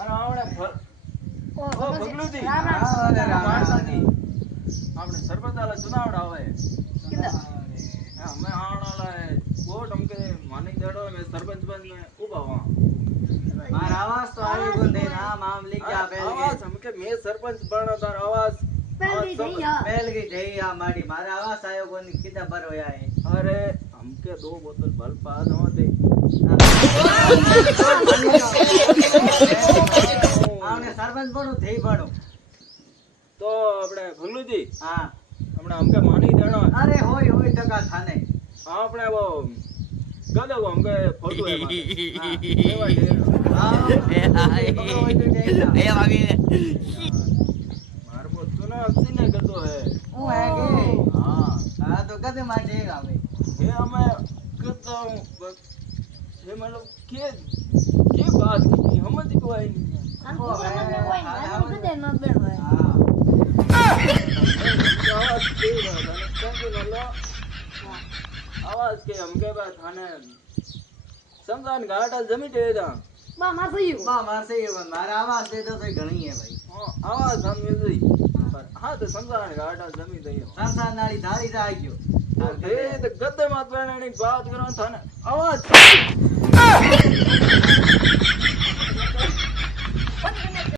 અને આવડે ઓ ભગલુજી રામ રામ. માતાજી આપણે સરબતાલા ચુનાવડ આવે હા मैं आणाला है वोट हमके मानिक देड़ो में सरपंच बन में उबा वहां मार आवाज तो आयो को दे नाम आम लिख जा पहले आवाज हमके मैं सरपंच बना तार आवाज પહેલી થઈ હા. पहले की जई आ माड़ी मारे आवाज आयो को कितना बर होया है अरे हमके 2 बोतल बल पा दो दे આવને સરપંચ બનો થઈ બનો तो આપણે ભગલુજી હા આપણે हमके मानिक देड़ो अरे होय होय टका थाने આપણે वो गदो हमके फोटो है हां એ વાગી मार को चुनाव सीने गदो है ओ है के हां हां तो कदे मार देगा भाई ये हमें कहता हूँ बस ये मतलब के बात की समझ को आई नहीं है આમ તો કોઈ મને કોઈ નહીં. આમ તો કદે ન બેઠો હોય. हां आवाज के मतलब आवाज के हमके बात थाने समझान घाटा जमी दे दा બા માં થયું. बा मार से मारा आवाज दे दो तो घणी है भाई आवाज हम मिल गई पर हाँ तो समझान घाटा जमी दई संसार नाली धारी जा गयो ए तो गद्दे मात बैठने की बात करो थाने आवाज